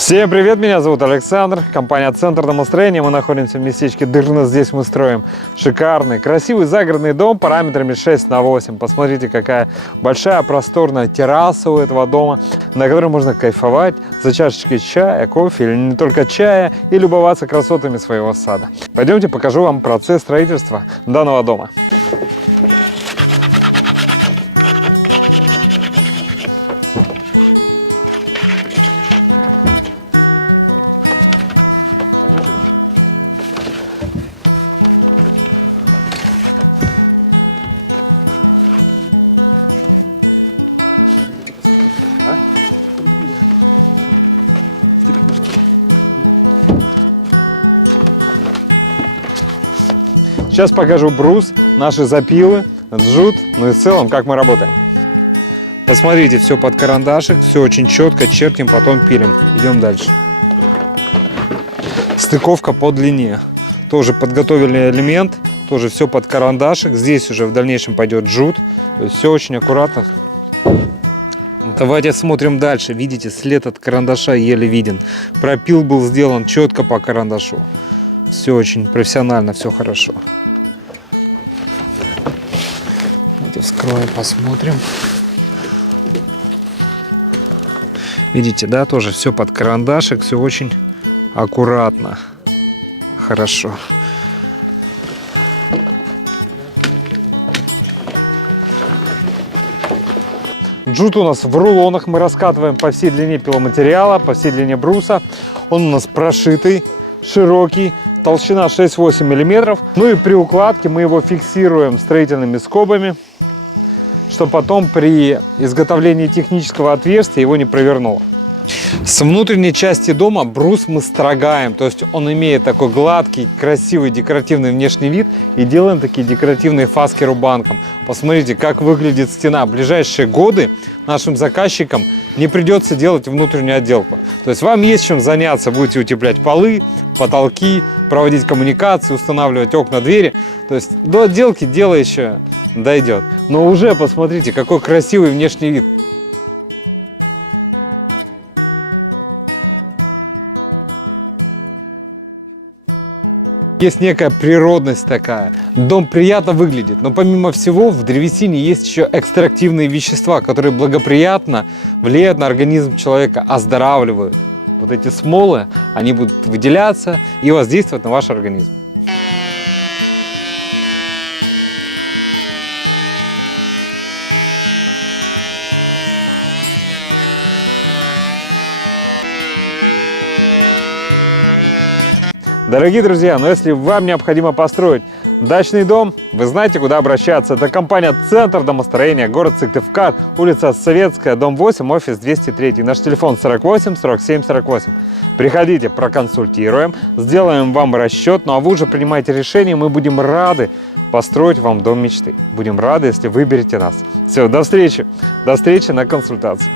Всем привет, меня зовут Александр, компания «Центр домостроения». Мы находимся в местечке Дырна. Здесь мы строим шикарный, красивый загородный дом параметрами 6×8. Посмотрите, какая большая просторная терраса у этого дома, на которой можно кайфовать за чашечкой чая, кофе или не только чая и любоваться красотами своего сада. Пойдемте покажу вам процесс строительства данного дома. Сейчас покажу брус, наши запилы, джут, ну и в целом, как мы работаем. Посмотрите, все под карандашик, все очень четко, чертим, потом пилим. Идем дальше. Стыковка по длине. Тоже подготовили элемент, тоже все под карандашик. Здесь уже в дальнейшем пойдет джут. То есть все очень аккуратно. Давайте смотрим дальше. Видите, след от карандаша еле виден. Пропил был сделан четко по карандашу. Все очень профессионально, все хорошо. Давайте вскроем, посмотрим. Видите, да, тоже все под карандашик, все очень аккуратно. Хорошо. Джут у нас в рулонах, мы раскатываем по всей длине пиломатериала, по всей длине бруса. Он у нас прошитый, широкий, толщина 6-8 мм. Ну и при укладке мы его фиксируем строительными скобами, чтобы потом при изготовлении технического отверстия его не провернуло. С внутренней части дома брус мы строгаем, то есть он имеет такой гладкий, красивый, декоративный внешний вид, и делаем такие декоративные фаски рубанком. Посмотрите, как выглядит стена. В ближайшие годы нашим заказчикам не придется делать внутреннюю отделку. То есть вам есть чем заняться, будете утеплять полы, потолки, проводить коммуникации, устанавливать окна, двери. То есть до отделки дело еще дойдет. Но уже посмотрите, какой красивый внешний вид. Есть некая природность такая. Дом приятно выглядит, но помимо всего в древесине есть еще экстрактивные вещества, которые благоприятно влияют на организм человека, оздоравливают. Вот эти смолы, они будут выделяться и воздействовать на ваш организм. Дорогие друзья, но если вам необходимо построить дачный дом, вы знаете, куда обращаться. Это компания «Центр домостроения», город Сыктывкар, улица Советская, дом 8, офис 203. Наш телефон 48 47 48. Приходите, проконсультируем, сделаем вам расчет, ну а вы уже принимаете решение, мы будем рады построить вам дом мечты. Будем рады, если выберете нас. Все, до встречи на консультации.